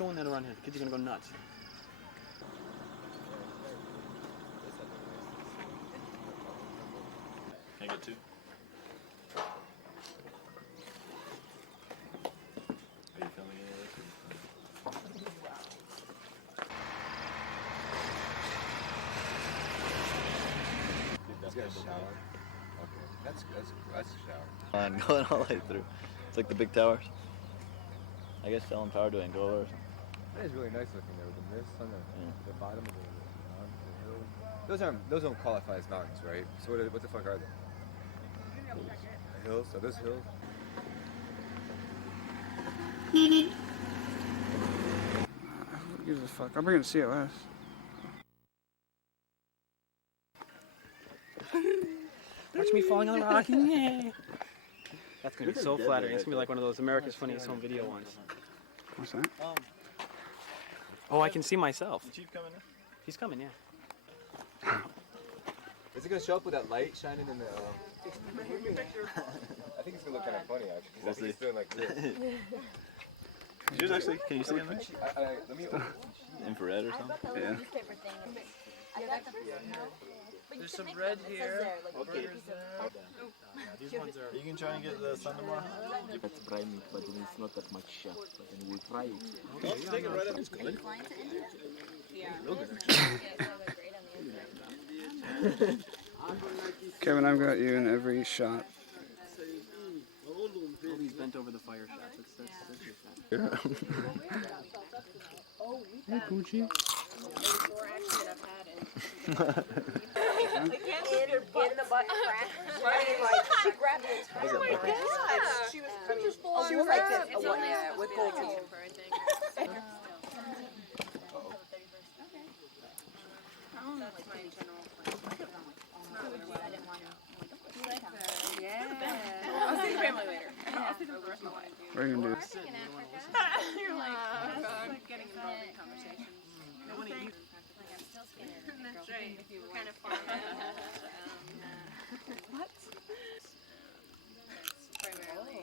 showing that around here. The kids are gonna go nuts. Can I get two? Are you filming any of this? He's got a shower. Okay, that's a shower. Going all the way through. It's like the big towers. I guess selling power to Angola or something. That is really nice looking there with the mist on the bottom of the hills. Those don't qualify as mountains, right? So what the fuck are they? Hills? Are those hills? Who gives a fuck? I'm bringing COS. Watch me falling on the rock. Yeah. That's gonna be so flattering. It's gonna be like one of those America's Funniest Home Video ones. What's that? Oh, I can see myself. The chief coming in? He's coming, yeah. Is it gonna show up with that light shining in the? I think it's gonna look kind of funny actually. I think it's doing like this. Yours actually, can you see him there? Let me open Infrared or something? Yeah. There's some red here. Okay. These ones are. You can try and get the sun tomorrow? That's briny, but then it's not that much but then we'll try it. Okay, take it right up. It's good. Kevin, I've got you in every shot. Oh, he's bent over the fire shots. That's your shot. Hey, Gucci. In the butt crack. She grabbed the entire She was like this. It's only with gold teeth. That's my general plan. Yeah. I'll see the family later. I'll see them for the rest of my life. What are you gonna do? You're like, like getting involved in conversations. That's right. We're kind of far out. What? Primarily.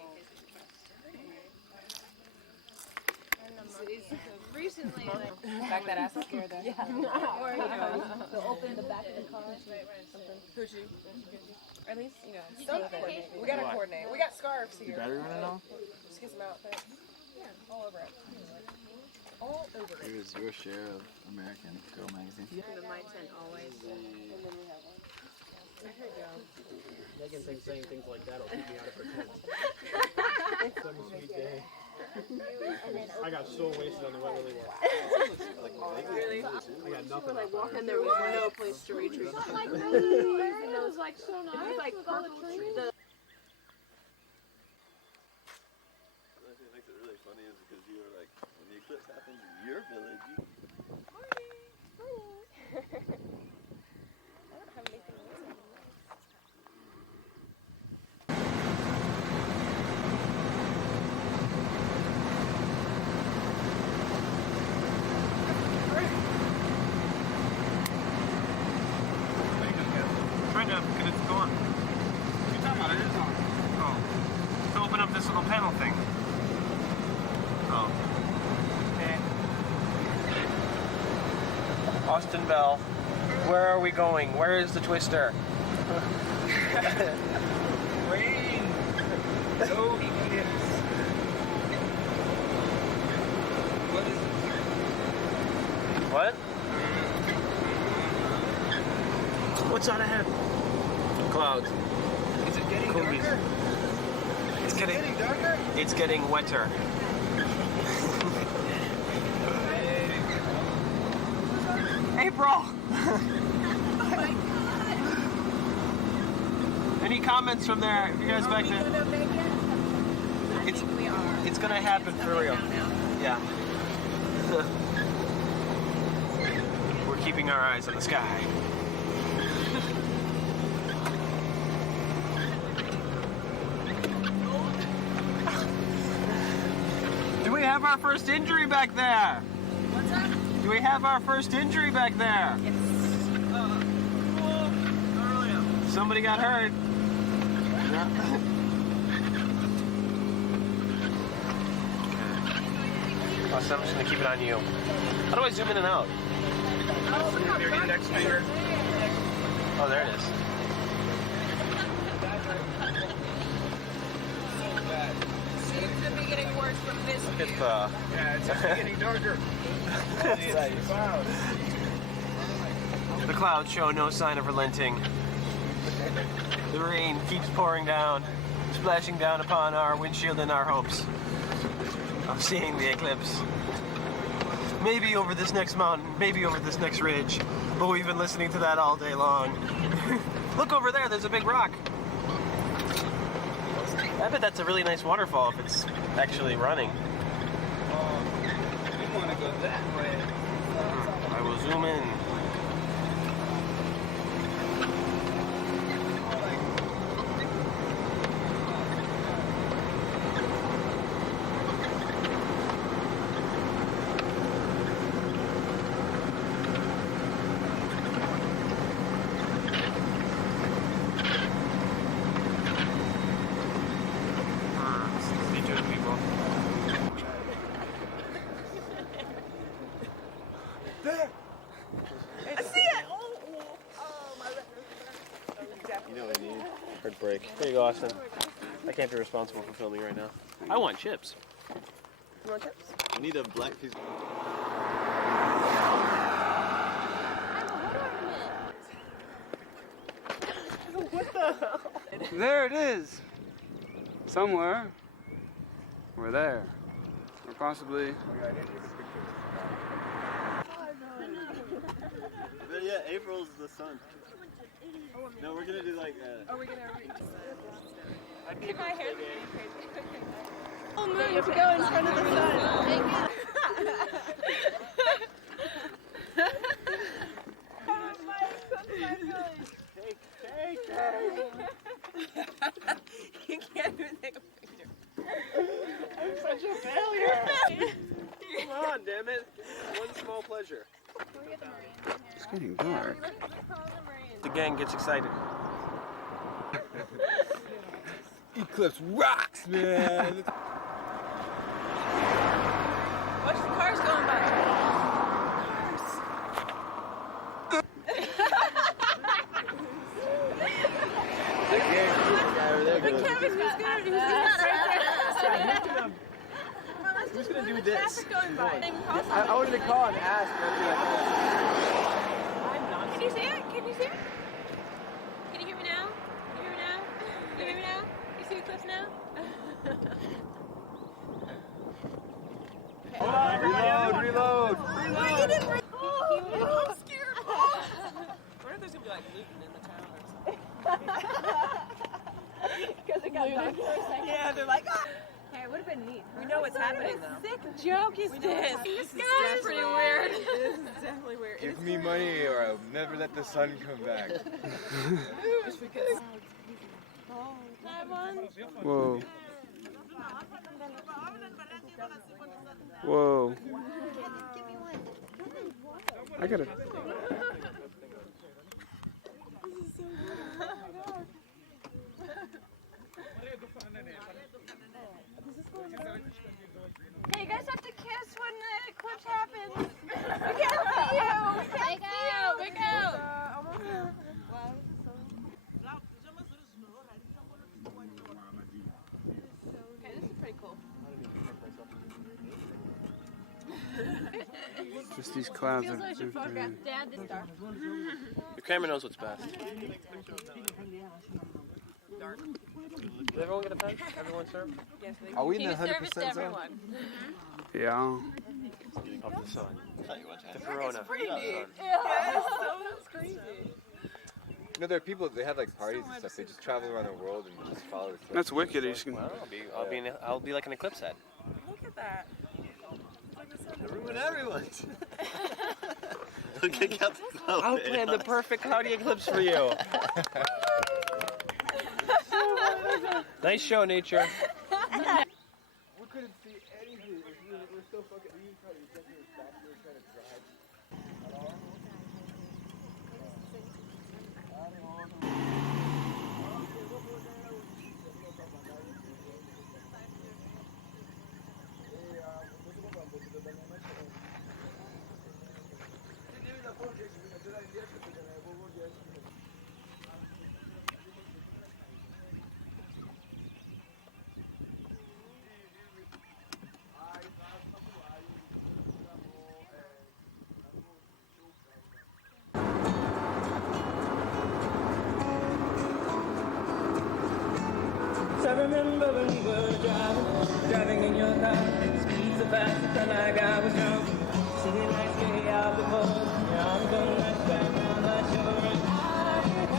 Recently, Back that ass up here, though. Yeah. or you know, They'll open the back of the car. Coochie. Or at least, you know, something. We gotta coordinate. We got scarves here. Battery running off? Just get some outfits. Yeah, all over it. All over it. Here's your share of American Girl magazine. the my tent always. Megan thinks saying things like that will keep me out of her tent. Some sweet day. I got so wasted on the wet willy walk. Really? I got nothing up on her. And there was no place to retreat. Like, and it was like so nice. It was like purple trees. What makes it really funny is because you were like, when the eclipse happens in your village, you... Trying to get it to go on. What are you talking about? It is on. Oh. To open up this little panel thing. Oh. Okay. Austin Bell. Where are we going? Where is the twister? rain. No idiots. What is it? What? What's on ahead? Clouds. Is it getting Cookies. darker? It's getting darker? It's getting wetter. April! Any comments from there? You guys back there? It's gonna happen for real. Yeah. We're keeping our eyes on the sky. Do we have our first injury back there? What's up? Do we have our first injury back there? Somebody got hurt. So I'm just gonna keep it on you. How do I zoom in and out? Oh, there it is. Seems to be getting worse from this Look at view. yeah, it's getting darker. The clouds show no sign of relenting. The rain keeps pouring down, splashing down upon our windshield and our hopes of seeing the eclipse. Maybe over this next mountain, maybe over this next ridge, but we've been listening to that all day long. Look over there, there's a big rock. I bet that's a really nice waterfall if it's actually running. We want to go that way. I will zoom in. Break. There you go, Austin. I can't be responsible for filming right now. I want chips. You want chips? I need a black piece. What the hell? There it is. Somewhere. We're there. Or possibly. But yeah, April's the sun. No, we're gonna do like. Are we gonna? Keep my hair. Full moon to go in front of the sun. You can't even take a picture. I'm such a failure. Come on, damn it. One small pleasure. It's getting dark. The gang gets excited. Eclipse rocks, man. Watch the cars going by. The camera's good. Who's gonna do this? Going by. I wanted to call and ask. Can you see it? Can you see it? Can you hear me now? Can you hear me now? Can you hear me now? You see Eclipse now? Reload. I'm scared. I wonder if there's gonna be like looting in the town or something. Because it got dark for a second. Yeah, they're like, ah! Hey, it would have been neat. We know what's happening though. Sick joke is this? This is pretty weird. This is definitely weird. Give me money or I'll never let the sun come back. Whoa. Whoa. I gotta. Hey, you guys have to kiss when the eclipse happens. We can't see you. We can't see you. Wake out. Okay, this is pretty cool. Just these clouds are. Dad, this dark. Your camera knows what's best. Did everyone get a pen? Everyone serve? Yes, we Are we in Can the you service 100% to zone? everyone? Yeah. Of the sun. The The corona. Pretty neat. That's crazy. You know, there are people, they have like parties and stuff. They just travel around the world and just follow the That's wicked. You can. Well, I'll be like an eclipse head. Look at that. Ruin everyone. They'll kick out the cloud. I'll plan the perfect cloudy eclipse for you. Nice show, nature. We couldn't see anything. We're so fucking. You probably definitely back here trying to drive. I remember when we were driving in your car. Speed so fast, it felt like I was drunk. City lights way out before. Your arms don't let back on my shoulder. And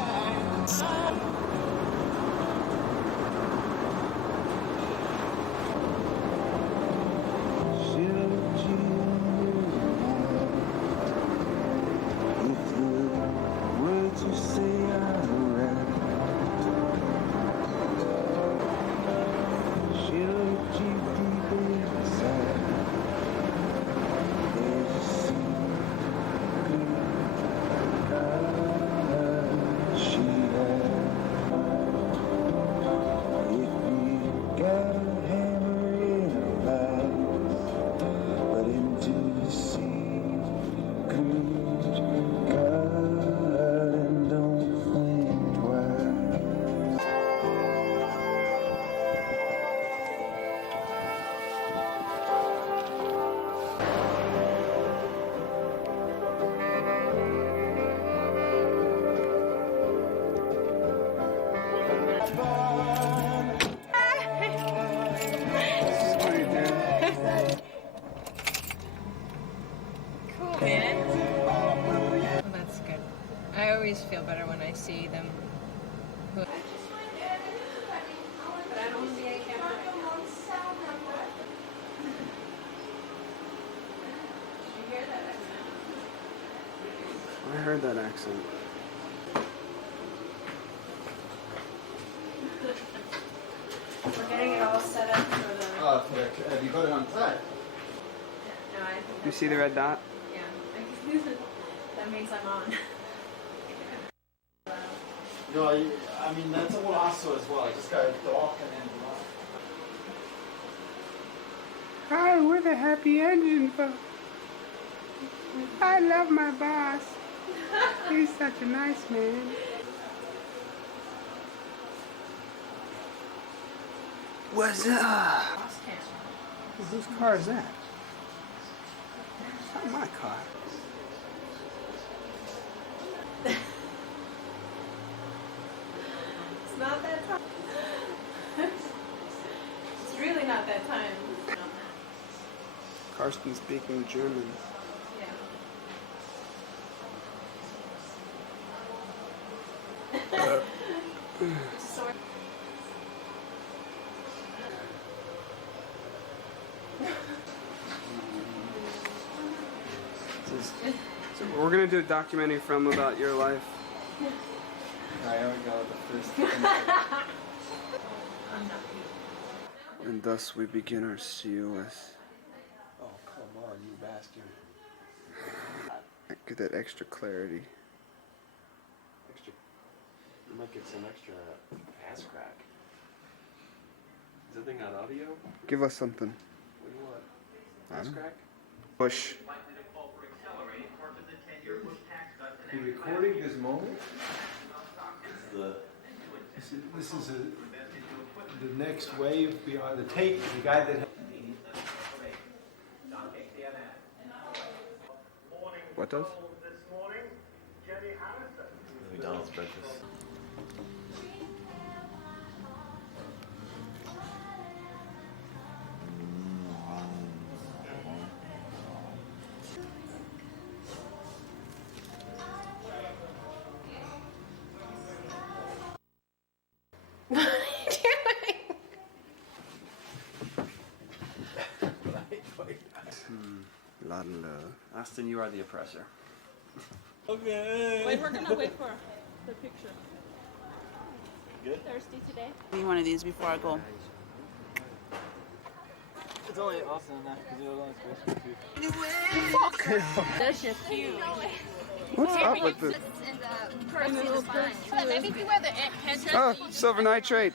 Cool, man. Well, that's good. I always feel better when I see them. I heard that accent. We're getting it all set up for the... Oh, have you got it on site? No, I think You see the red dot? yeah. That means I'm on. No, I mean, that's all I saw as well. I just go dark and then light. Hi, we're the happy engine folks. I love my boss. He's such a nice man. What's up? Whose car is that? It's not my car. It's not that time. It's really not that time. Karsten speaking German. Yeah. So we're gonna do a documentary film about your life. I only got the first. And thus we begin our COS. Oh, come on, you bastard. Get that extra clarity. Extra. You might get some extra ass crack. Is that thing on audio? Give us something. What do you want? I Ass don't know. crack? Push. You recording this moment? This is the next wave beyond the tape. The guy that. What does? McDonald's breakfast. What are you doing? La la la. Austin, you are the oppressor. Okay. Wait, we're gonna wait for the picture. Good? Thirsty today? Need one of these before I go. It's only Austin and that because it was only supposed to be 2. That's just cute. What's up with this? And the little purse too. Maybe if you wear the headdress. Oh, silver nitrate.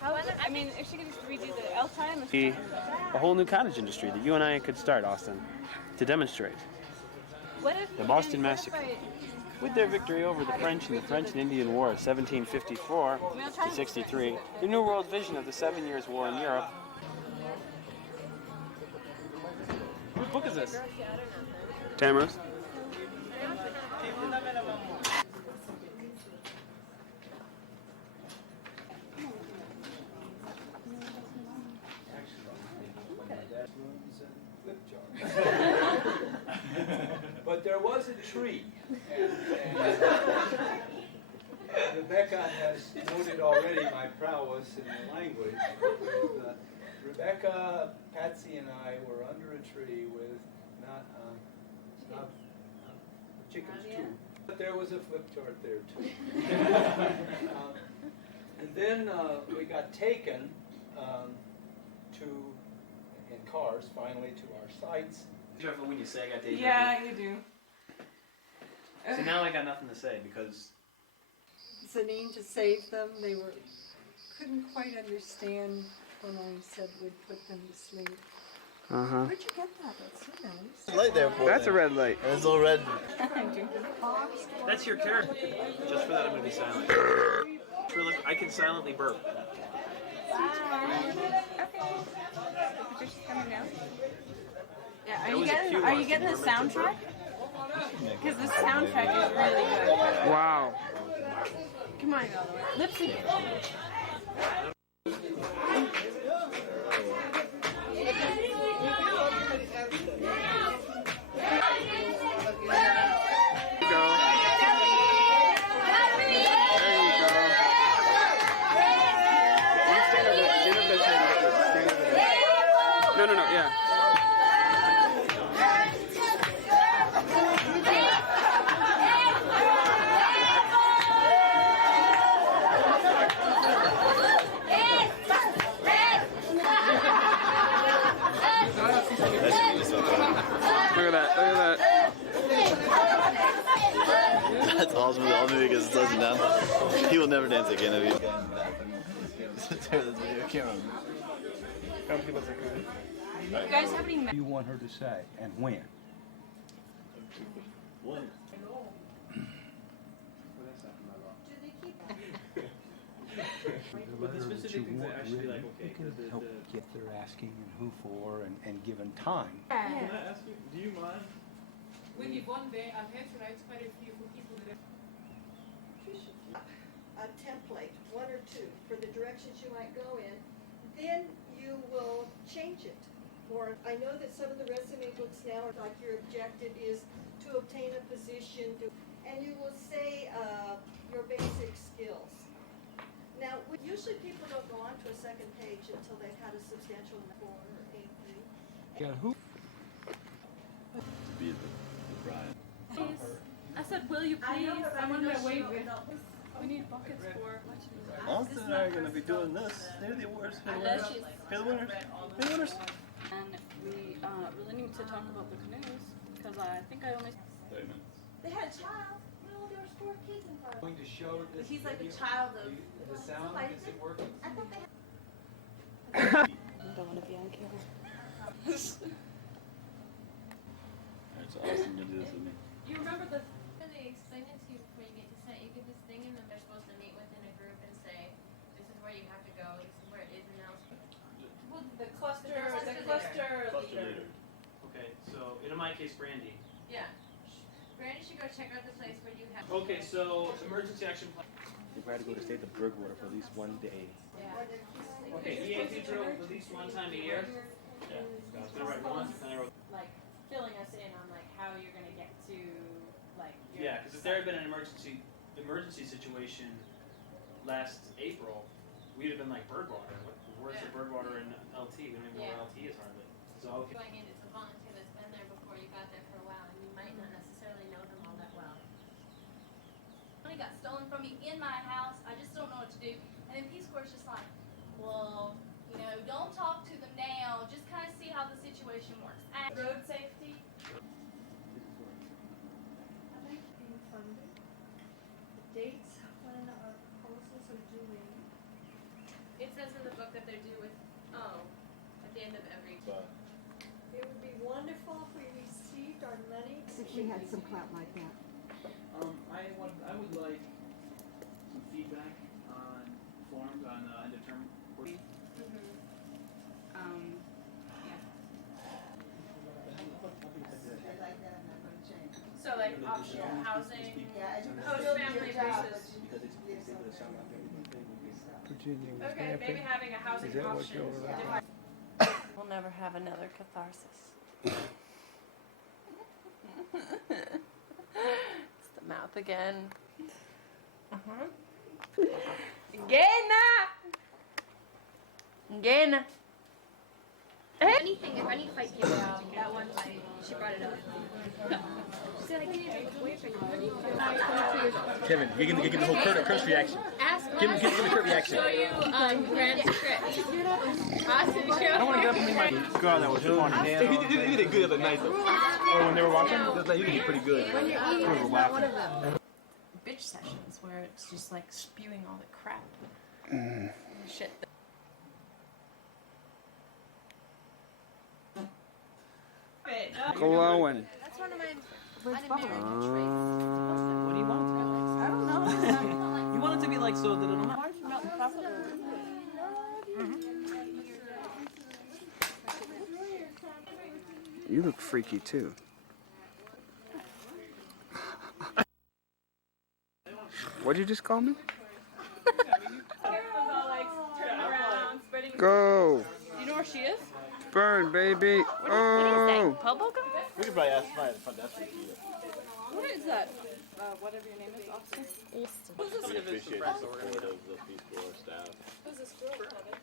How is it? I mean, if she could just redo the L time. A whole new cottage industry that you and I could start, Austin, to demonstrate. What if The Boston Massacre. With their victory over the French in the French and Indian War of 1754 to 63, the New World vision of the 7 Years' War in Europe. Whose book is this? Tamara's. But there was a tree. And Rebecca has noted already my prowess in the language. Rebecca, Patsy, and I were under a tree with not chickens too. But there was a flip chart there too. And then we got taken in cars finally to our sites. Be careful when you say I got deja vu. Yeah, you do. So now I got nothing to say because Zanine to save them. They couldn't quite understand when I said we'd put them to sleep. Uh-huh. Where'd you get that? That's so nice. Light there for That's a red light. It's all red. that's your character. Just for that, I'm gonna be silent. I can silently burp. Yeah, are you getting the soundtrack? Because the soundtrack is really good. Wow. Come on, lip sync. No, yeah. Look at that. That's awesome. Only because it slows him down. He will never dance again if he. Tear this video camera. You guys have any? What do you want her to say and when? When? The letter that you want written, you can help get their asking and who for and given time. Can I ask you, do you mind? When you've won there, I've had to write quite a few for people that A template, one or two, for the directions you might go in. Then you will change it. Or I know that some of the resume books now are like your objective is to obtain a position, and you will say your basic skills. Now, usually people don't go on to a second page until they've had a substantial 4 or 8 thing. Yeah, who? To be the bride. I said, will you please? I'm on my way. We need buckets for. Austin and I are going to be doing this. They're the awards. They're the winners. They're the winners. They're the winners. And we really need to talk about the canoes because I think I only. 30 minutes. They had a child. No, there was 4 kids involved. Going to show this. He's like a child of. The sound, is it working? I thought they I don't want to be on camera. Alright, so Austin, you'll do this with me. You remember the They explain it to you before you get to set. You get this thing and then they're supposed to meet within a group and say, this is where you have to go, this is where it is announced. The cluster leader. Okay, so in my case, Brandy. Yeah. Brandy should go check out the place where you have. Okay, so emergency action plan. If I had to go to state of Bridgewater for at least one day. Yeah. Okay, EAP drill at least one time a year. Yeah. I was gonna write once, and then I wrote. Like filling us in on like how you're gonna get to like. Your Yeah, because if there had been an emergency situation last April, we'd have been like Birdwater. Where's the Birdwater in LT? We don't even know where LT is hardly. So okay. Going in, it's a volunteer that's been there before you got there for a while, and you might not necessarily know them all that well. Money got stolen from me in my house. I just don't know what to do. And then Peace Corps is just like, well, you know, don't talk to them now. Just kind of see how the situation works. And road safety. I think being funded. The dates when our proposals are due in. It says in It would be wonderful if we received our money. If we had some clout like that. I would like some feedback on forums on undetermined. So like optional housing, host family versus. Okay, maybe having a housing option. We'll never have another catharsis. It's the mouth again. Gena! Anything, if any fight came out, that one fight, she brought it up. She said, I can't even have a boyfriend. What do you feel? Kevin, you're gonna get the whole Kurt's reaction. Ask Give me the Kurt reaction. show you Grant's script. Austin, show I don't want to get up and make my girl that was funny. You did good the other night though. Oh, when they were watching? You did pretty good. When you're eating, it's not one of them. Bitch sessions where it's just like spewing all the crap. Shit. Glowing. That's one of my What do you want? I don't know. You want it to be like so that it'll not. You look freaky too. What'd you just call me? Go. You know where she is? Burn, baby. Oh. Bubblegum? We could probably ask somebody at the front desk. What is that? Whatever your name is, Austin? Who's this? We appreciate the support of the Peace Corps staff. Who's this girl, Kevin?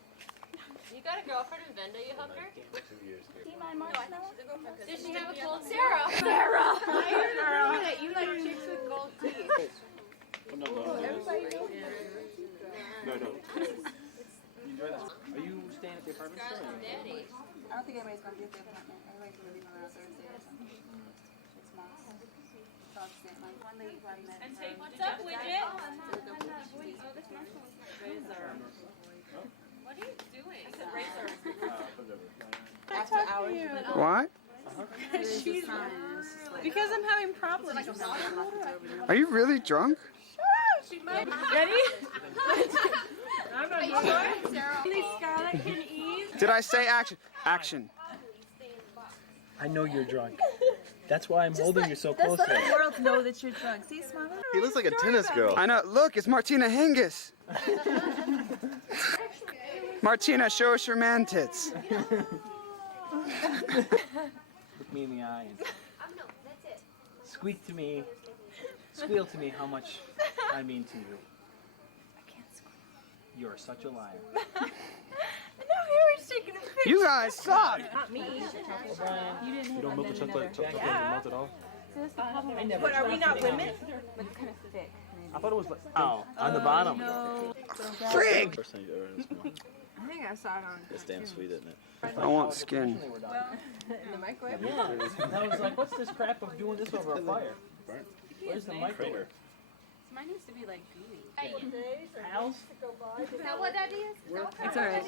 You got a girlfriend in Venda, you hooked her? 2 years. Did she have a cold Sarah? I heard a rumor that you like chicks with gold teeth. Everybody knows. No. Are you staying at the apartment store? Daddy. I don't think anybody's gonna be at the apartment. Everybody's gonna leave on a Thursday or something. 6 months. So I'll stay. Like one lady brought me And take What's up, Widget? What are you doing? I said razor. after hours. What? Because I'm having problems. Are you really drunk? She might. Ready? I'm not sure. Only Scarlett can eat. Did I say action? Action. I know you're drunk. That's why I'm holding you so close. Let the world know that you're drunk. See, smile. He looks like a tennis girl. I know. Look, it's Martina Hingis. Martina, show us your man tits. Look me in the eyes. Squeak to me. Squeal to me how much I mean to you. I can't squeal. You're such a liar. No, he was taking a picture. You guys suck. Not me. You didn't You don't milk the chocolate melt at all? But are we not women? I thought it was like On the bottom. Frig! First time you ever had a smile. I think I saw it on. It's damn sweet, isn't it? I want skin. In the microwave? yeah. And I was like, what's this crap of doing this over a fire? Where's the microwave? Mine needs to be like gooey. Pals? Is that what that is? Is that what It's alright.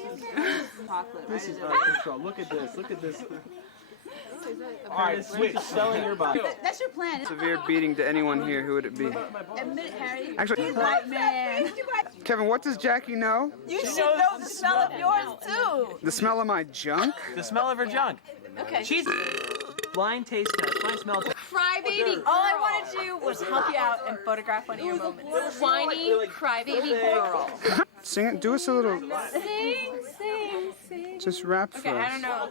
chocolate, This is our intro. Look at this. Look at this. Alright, switch. Selling your body. That's your plan. Severe beating to anyone here, who would it be? Admit it, Harry. Actually, White man. Kevin, what does Jackie know? You should know the smell of yours too. The smell of my junk? The smell of her junk. Okay. She's blind taste test. Blind smell test. Crybaby. All I wanted to do was help you out and photograph one of your moments. Whiny crybaby girl. Sing it. Do us a little. Sing. Just rap for Okay, I us. don't know.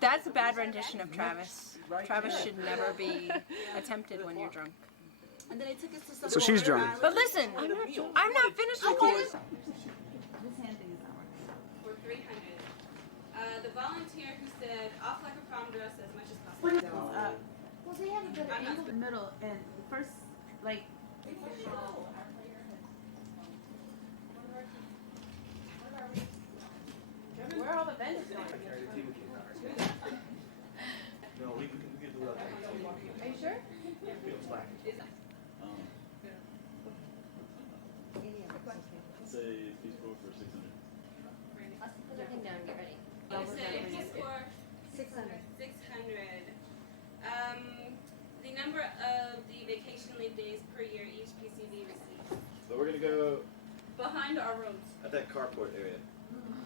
That's a bad rendition of Travis. Travis should never be attempted when you're drunk. And then they took us to some. So she's drunk. But listen, I'm not finished with you. This hand thing is not working. For 300. The volunteer who said, off like a prom dress as much as possible. Well, they have a better angle in the middle, and the first, like. Where are all the vendors going? No, we can do that. Are you sure? Say Peace Corps for 600. Put everything down, get ready. You say Peace Corps number of the vacation leave days per year each PCV receives. So we're gonna go Behind our rooms. at that carport area.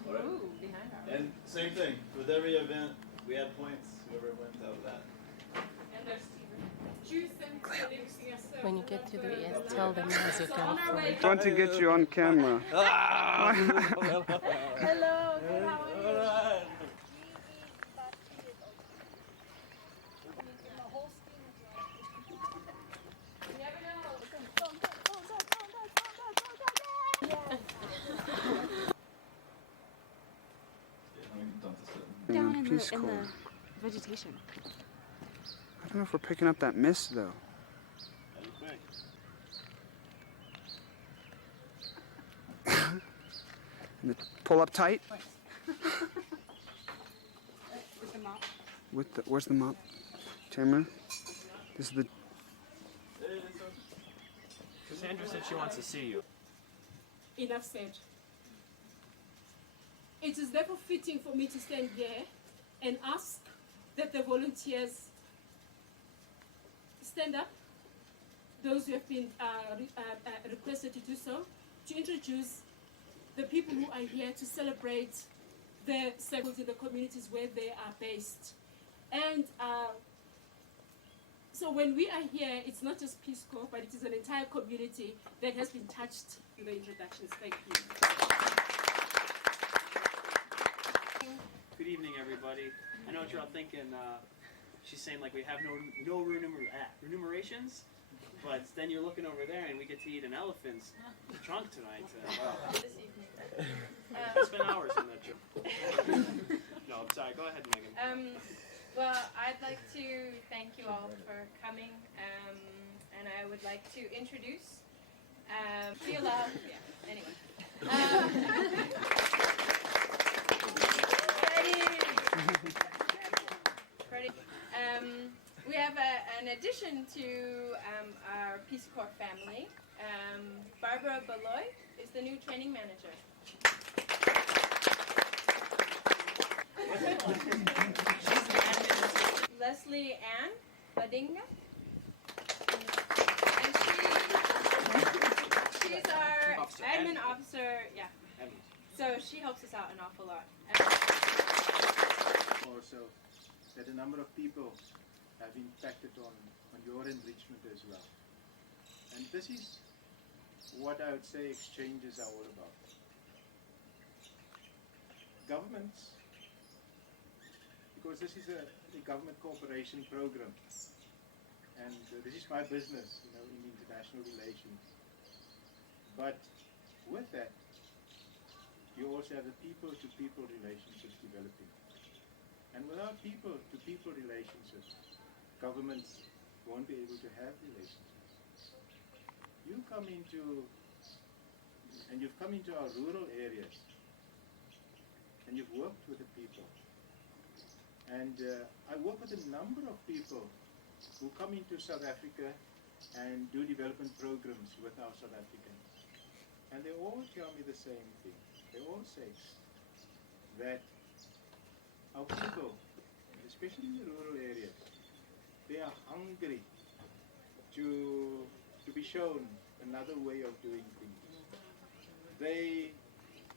All right. Ooh, behind our And same thing with every event. We had points. Whoever wins out of that. And there's When you get to the end, tell them as you go. I want to get you on camera. Hello, how are you? Down in Peace the Corps. vegetation. I don't know if we're picking up that mist though. And pull up tight. With the mop. Where's the mop? Tamara? This is the. Cassandra said she wants to see you. Enough said. It is therefore fitting for me to stand here and ask that the volunteers stand up, those who have been requested to do so, to introduce the people who are here to celebrate their circles in the communities where they are based. And so when we are here, it's not just Peace Corps, but it is an entire community that has been touched in the introductions. Thank you. Good evening, everybody. I know what you're all thinking. She's saying like we have no remunerations, but then you're looking over there and we get to eat an elephant's trunk tonight. this evening. Spend hours in that trip. No, I'm sorry. Go ahead, Megan. Well, I'd like to thank you all for coming, and I would like to introduce. Feel loud. Yeah. Anyway. Ready? We have an addition to our Peace Corps family. Barbara Beloy is the new training manager. Leslie Ann Badinga. And she's our admin officer. Yeah. So she helps us out an awful lot. Also, that a number of people have impacted on your enrichment as well. And this is what I would say exchanges are all about. Governments, because this is a government cooperation program, and this is my business, in international relations. But with that, you also have the people-to-people relationships developing. And without people-to-people relationships, governments won't be able to have relationships. You've come into our rural areas, and you've worked with the people. And I work with a number of people who come into South Africa and do development programs with our South Africans. And they all tell me the same thing. They all say that our people, especially in the rural areas, they are hungry to be shown another way of doing things. They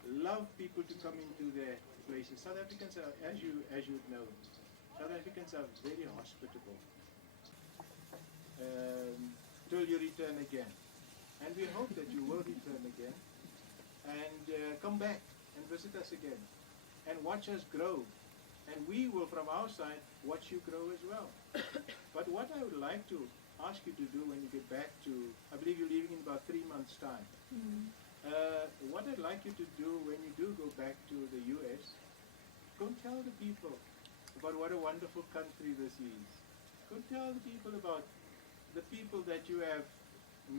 love people to come into their places. South Africans are, as you know, South Africans are very hospitable. Till you return again. And we hope that you will return again and come back and visit us again and watch us grow. And we will, from our side, watch you grow as well. But what I would like to ask you to do when you get back to, I believe you're leaving in about 3 months' time. What I'd like you to do when you do go back to the US, go tell the people about what a wonderful country this is. Go tell the people about the people that you have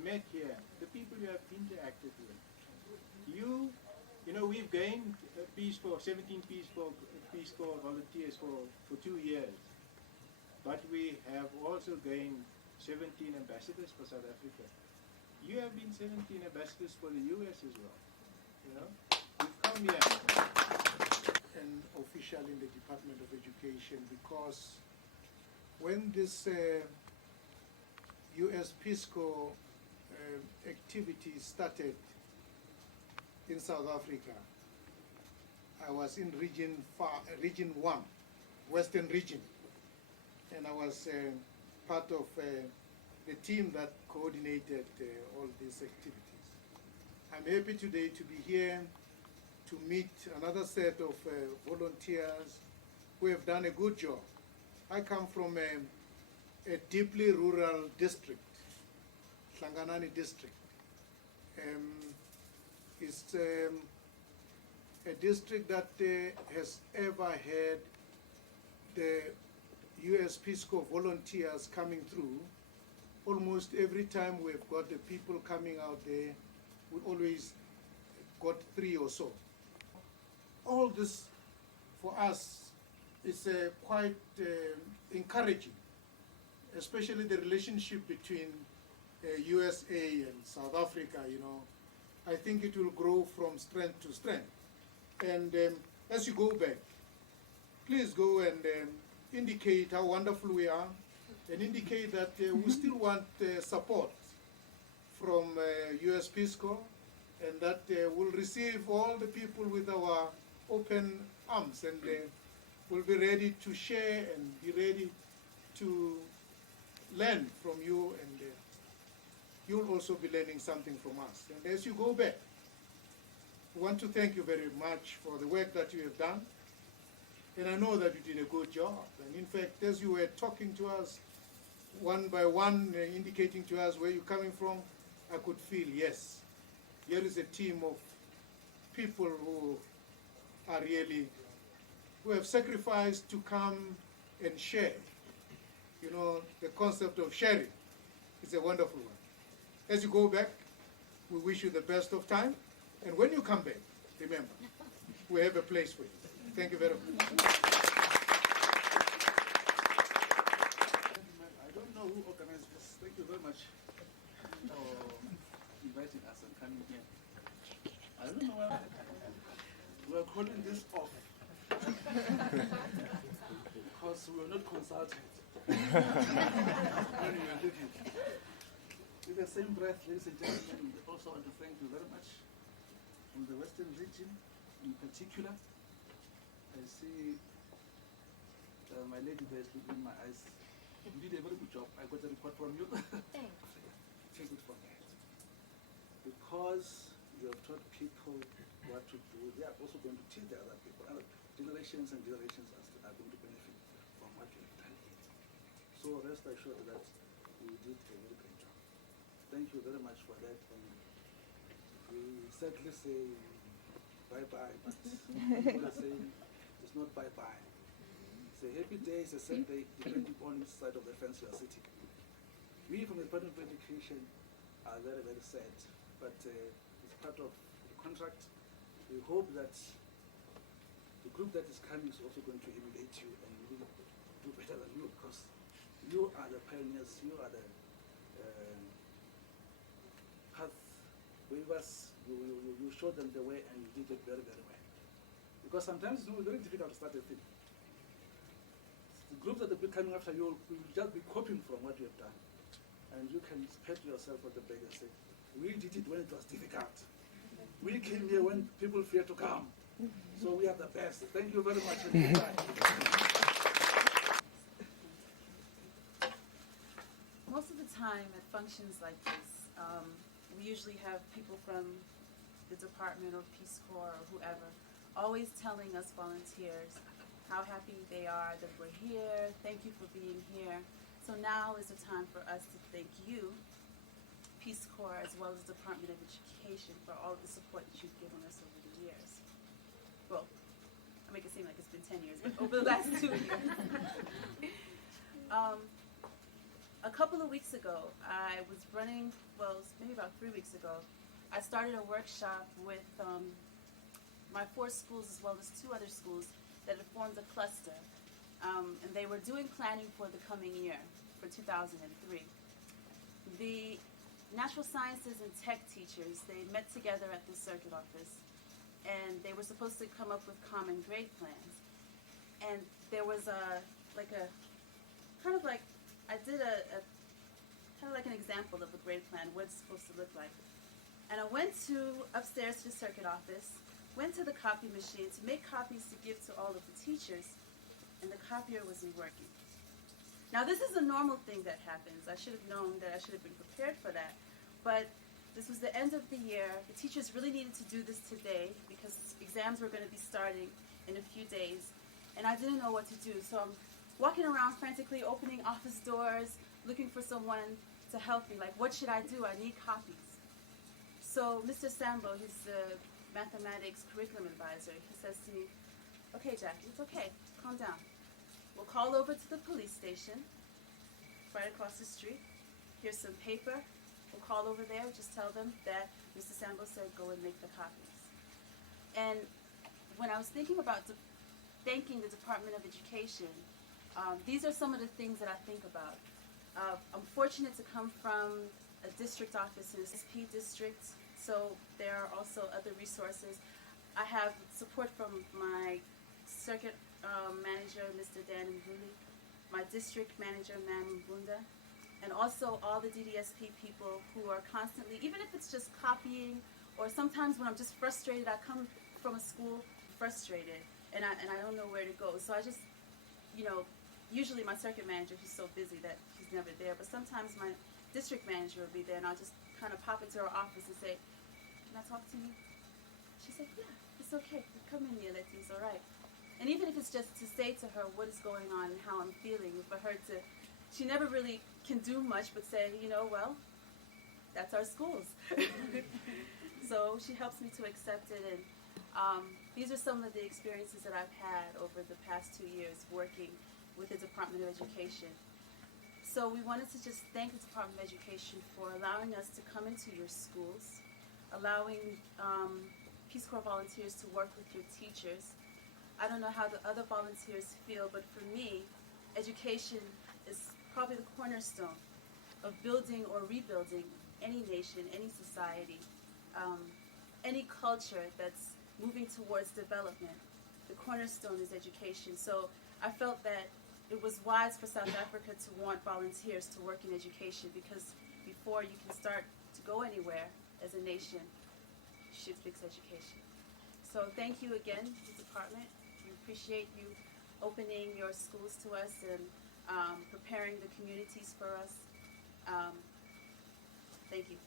met here, the people you have interacted with. You know, we've gained Peace Corps, 17 Peace Corps volunteers for 2 years. But we have also gained 17 ambassadors for South Africa. You have been 17 ambassadors for the US as well. You know, you've come here. An official in the Department of Education, because when this US Peace Corps activity started in South Africa, I was in region 1, Western region, and I was part of the team that coordinated all these activities. I'm happy today to be here to meet another set of volunteers who have done a good job. I come from a deeply rural district, Hlanganani district. It's a district that has ever had the US Peace Corps volunteers coming through. Almost every time we've got the people coming out there, we always got 3 or so. All this for us is quite encouraging, especially the relationship between USA and South Africa, you know. I think it will grow from strength to strength. And as you go back, please go and indicate how wonderful we are, and indicate that we still want support from US Peace Corps, and that we'll receive all the people with our open arms, and we'll be ready to share and be ready to learn from you, and you'll also be learning something from us. And as you go back, we want to thank you very much for the work that you have done. And I know that you did a good job. And in fact, as you were talking to us, one by one, indicating to us where you're coming from, I could feel, yes, here is a team of people who are really, who have sacrificed to come and share. You know, the concept of sharing is a wonderful one. As you go back, we wish you the best of time. And when you come back, remember, we have a place for you. Thank you very much. I don't know who organized this. Thank you very much for inviting us and coming here. I don't know why we are calling this off because we were not consulted when we were living. In the same breath, ladies and gentlemen, we also want to thank you very much from the Western region in particular. I see my lady there is looking in my eyes. You did a very good job. I got a report from you. Thanks. Take it from that. Because you have taught people what to do, they are also going to teach the other people. Other generations and generations are going to benefit from what you have done. So rest assured that you did a very great job. Thank you very much for that. And we sadly say bye-bye, but people are saying it's not bye-bye. It's a happy day, it's a sad day, depending on which side of the fence you are sitting. We from the Department of Education are very, very sad, but it's part of the contract. We hope that the group that is coming is also going to emulate you and really do better than you, because you are the pioneers, you are the path wavers, you showed them the way and you did it very, very well. Because sometimes it's very difficult to start a thing. The groups that will be coming after you will just be copying from what you have done. And you can pat yourself on the back and say, we did it when it was difficult. We came here when people feared to come. So we are the best. Thank you very much. Most of the time at functions like this, we usually have people from the department or Peace Corps or whoever always telling us volunteers how happy they are that we're here, thank you for being here. So now is the time for us to thank you, Peace Corps, as well as the Department of Education, for all the support that you've given us over the years. Well, I make it seem like it's been 10 years, but over the last 2 years. A couple of weeks ago, I was running, well, maybe about 3 weeks ago, I started a workshop with my 4 schools as well as 2 other schools that had formed a cluster. And they were doing planning for the coming year, for 2003. The natural sciences and tech teachers, they met together at the circuit office, and they were supposed to come up with common grade plans. And there was I did a kind of like an example of a grade plan, what it's supposed to look like. And I went upstairs to the circuit office, went to the copy machine to make copies to give to all of the teachers, and the copier wasn't working. Now this is a normal thing that happens. I should have known that. I should have been prepared for that. But this was the end of the year. The teachers really needed to do this today because exams were going to be starting in a few days, and I didn't know what to do. So I'm walking around frantically, opening office doors, looking for someone to help me. Like, what should I do? I need copies. So Mr. Sambo, he's the mathematics curriculum advisor, he says to me, okay, Jackie, it's okay, calm down. We'll call over to the police station right across the street. Here's some paper. We'll call over there, just tell them that Mr. Sambo said go and make the copies. And when I was thinking about thanking the Department of Education, these are some of the things that I think about. I'm fortunate to come from a district office in a SP district, so there are also other resources. I have support from my circuit manager, Mr. Dan Mbuli, my district manager, Ma'am Mbunda, and also all the DDSP people who are constantly, even if it's just copying, or sometimes when I'm just frustrated, I come from a school frustrated, and I don't know where to go. So I just, usually my circuit manager, he's so busy that he's never there, but sometimes my district manager will be there, and I'll just kind of pop into her office and say, can I talk to you? She said, yeah, it's okay. Come in, Nialeti, it's all right. And even if it's just to say to her what is going on and how I'm feeling, for her to, she never really can do much but say, well, that's our schools. So she helps me to accept it, and these are some of the experiences that I've had over the past 2 years working with the Department of Education. So we wanted to just thank the Department of Education for allowing us to come into your schools, allowing Peace Corps volunteers to work with your teachers. I don't know how the other volunteers feel, but for me, education is probably the cornerstone of building or rebuilding any nation, any society, any culture that's moving towards development. The cornerstone is education. So I felt that it was wise for South Africa to want volunteers to work in education, because before you can start to go anywhere as a nation, you should fix education. So thank you again, the department. We appreciate you opening your schools to us and preparing the communities for us. Thank you.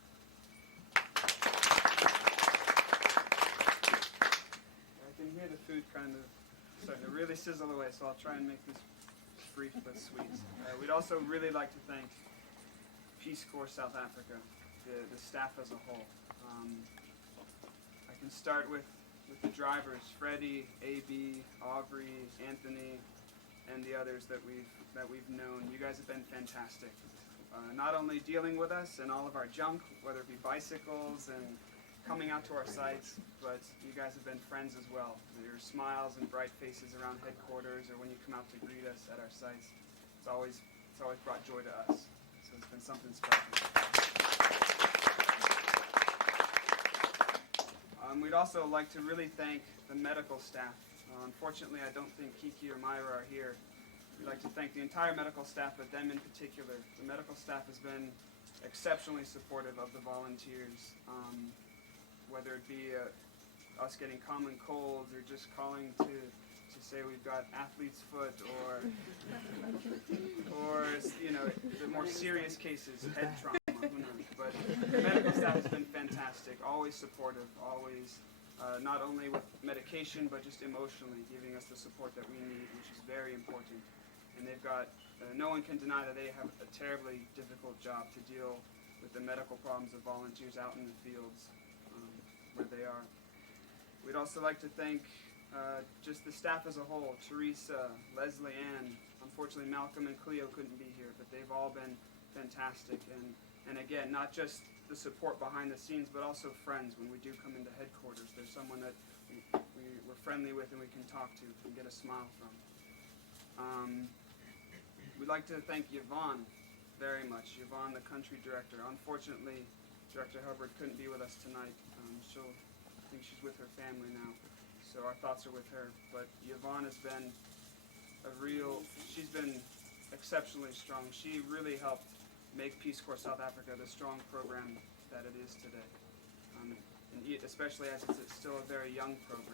I can hear the food kind of starting to really sizzle away, so I'll try and make this brief but sweet. We'd also really like to thank Peace Corps South Africa, the staff as a whole. I can start with the drivers, Freddie, AB, Aubrey, Anthony, and the others that we've known. You guys have been fantastic. Not only dealing with us and all of our junk, whether it be bicycles and coming out to our sites, but you guys have been friends as well. Your smiles and bright faces around headquarters, or when you come out to greet us at our sites, it's always brought joy to us. So it's been something special. We'd also like to really thank the medical staff. Unfortunately, I don't think Kiki or Myra are here. We'd like to thank the entire medical staff, but them in particular. The medical staff has been exceptionally supportive of the volunteers, whether it be us getting common colds or just calling to say we've got athlete's foot, or the more serious cases, head trauma, who knows. But the medical staff has been fantastic, always supportive, always not only with medication but just emotionally giving us the support that we need, which is very important. And they've got, no one can deny that they have a terribly difficult job to deal with the medical problems of volunteers out in the fields where they are. We'd also like to thank just the staff as a whole, Teresa, Leslie Ann. Unfortunately, Malcolm and Cleo couldn't be here, but they've all been fantastic. And again, not just the support behind the scenes, but also friends. When we do come into headquarters, there's someone that we're friendly with and we can talk to and get a smile from. We'd like to thank Yvonne very much. Yvonne, the country director. Unfortunately, Director Hubbard couldn't be with us tonight. I think she's with her family now, so our thoughts are with her. But Yvonne has been she's been exceptionally strong. She really helped make Peace Corps South Africa the strong program that it is today, and especially as it's still a very young program.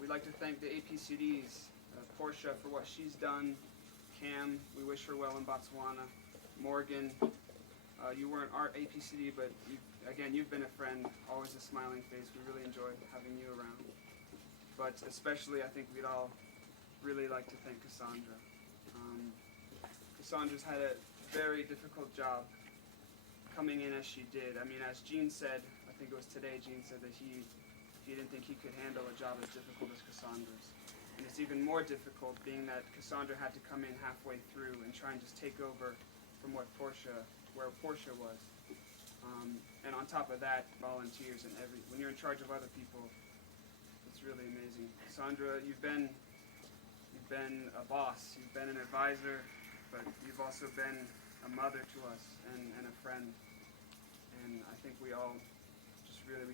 We'd like to thank the APCDs, Portia for what she's done, Cam, we wish her well in Botswana, Morgan, you weren't our APCD, but you've been a friend, always a smiling face. We really enjoy having you around. But especially, I think we'd all really like to thank Cassandra. Cassandra's had a very difficult job coming in as she did. I mean, as Gene said, I think it was today, Gene said that he didn't think he could handle a job as difficult as Cassandra's. And it's even more difficult being that Cassandra had to come in halfway through and try and just take over from where Portia was. And on top of that, volunteers and when you're in charge of other people, it's really amazing. Cassandra, you've been a boss, you've been an advisor, but you've also been a mother to us and a friend. And I think we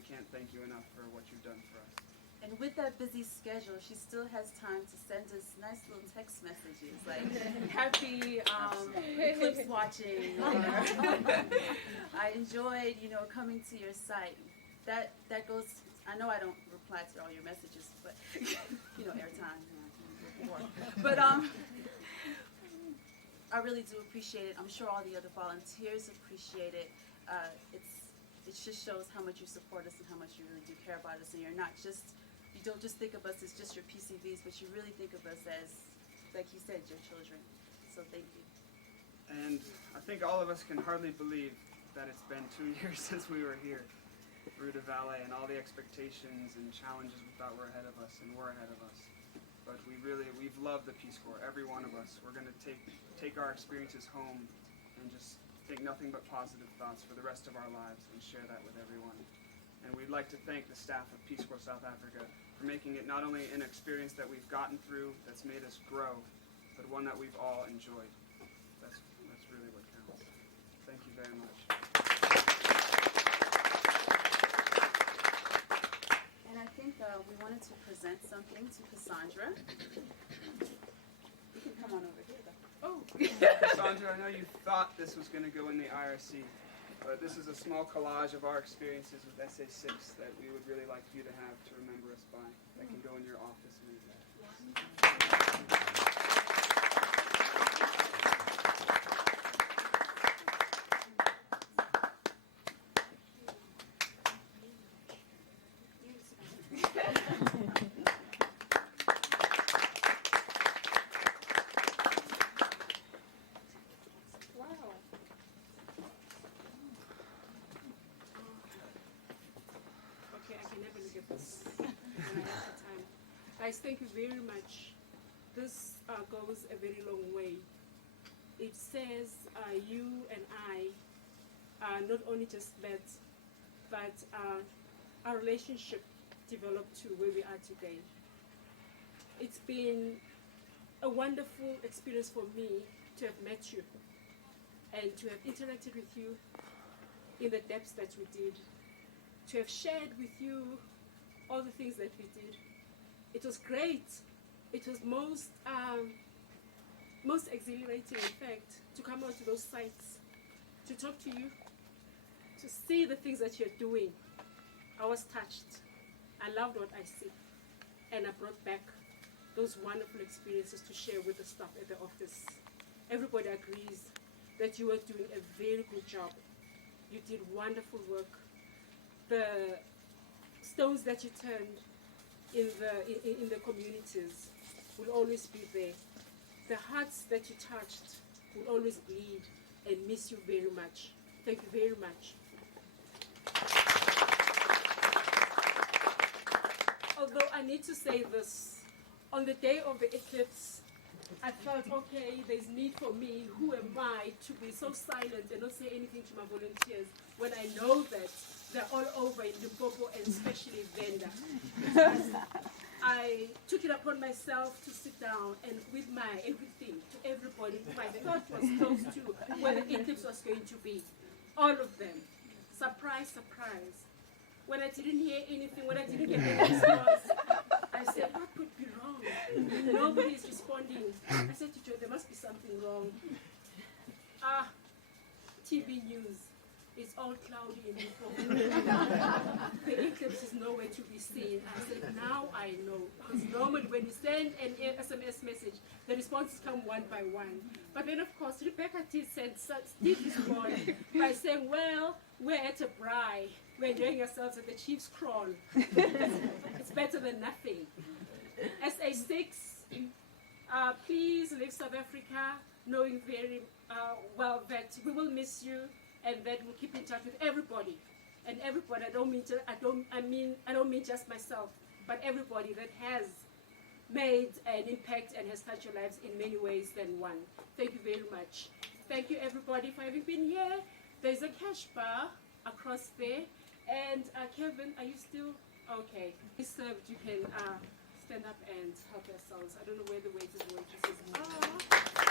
can't thank you enough for what you've done for us. And with that busy schedule, she still has time to send us nice little text messages like happy Eclipse watching, or I enjoyed, coming to your site. That goes, I know I don't reply to all your messages, but airtime, more. But I really do appreciate it. I'm sure all the other volunteers appreciate it. It just shows how much you support us and how much you really do care about us, and you don't just think of us as just your PCVs, but you really think of us as, like you said, your children. So thank you. And I think all of us can hardly believe that it's been 2 years since we were here, Rue de Valet, and all the expectations and challenges we thought were ahead of us and were ahead of us. But we've loved the Peace Corps, every one of us. We're going to take our experiences home and just think nothing but positive thoughts for the rest of our lives and share that with everyone. And we'd like to thank the staff of Peace Corps South Africa for making it not only an experience that we've gotten through that's made us grow, but one that we've all enjoyed. That's really what counts. Thank you very much. And I think we wanted to present something to Cassandra. You can come on over here, though. Oh, Cassandra, I know you thought this was going to go in the IRC, but this is a small collage of our experiences with SA6 that we would really like you to have to remember us by. That can go in your office. Guys, thank you very much. This goes a very long way. It says you and I not only just met, but our relationship developed to where we are today. It's been a wonderful experience for me to have met you and to have interacted with you in the depths that we did, to have shared with you all the things that we did. It was great. It was most exhilarating, in fact, to come out to those sites, to talk to you, to see the things that you're doing. I was touched. I loved what I see. And I brought back those wonderful experiences to share with the staff at the office. Everybody agrees that you were doing a very good job. You did wonderful work. The stones that you turned in the communities will always be there. The hearts that you touched will always bleed and miss you very much. Thank you very much. Although I need to say this, on the day of the eclipse, I felt, okay, there's need for me, who am I, to be so silent and not say anything to my volunteers when I know that they're all over in Limpopo and especially Venda. I took it upon myself to sit down and with my everything to everybody who I thought was close to where the eclipse was going to be. All of them. Surprise, surprise. When I didn't hear anything, when I didn't get any response, I said, what could be wrong? Nobody is responding. I said to Joe, there must be something wrong. TV news. It's all cloudy in Limpopo. The eclipse is nowhere to be seen. I said, now I know. Because normally when you send an SMS message, the responses come one by one. But then, of course, Rebecca did respond by saying, well, we're at a braai. We're enjoying ourselves at the Chief's Crawl. It's better than nothing. SA6, please leave South Africa knowing very well that we will miss you and that we'll keep in touch with everybody. And everybody, I don't mean just myself, but everybody that has made an impact and has touched your lives in many ways than one. Thank you very much. Thank you everybody for having been here. There's a cash bar across there. And Kevin, are you still? Okay. Please served, you can stand up and help yourselves. I don't know where the waiters and waitresses are.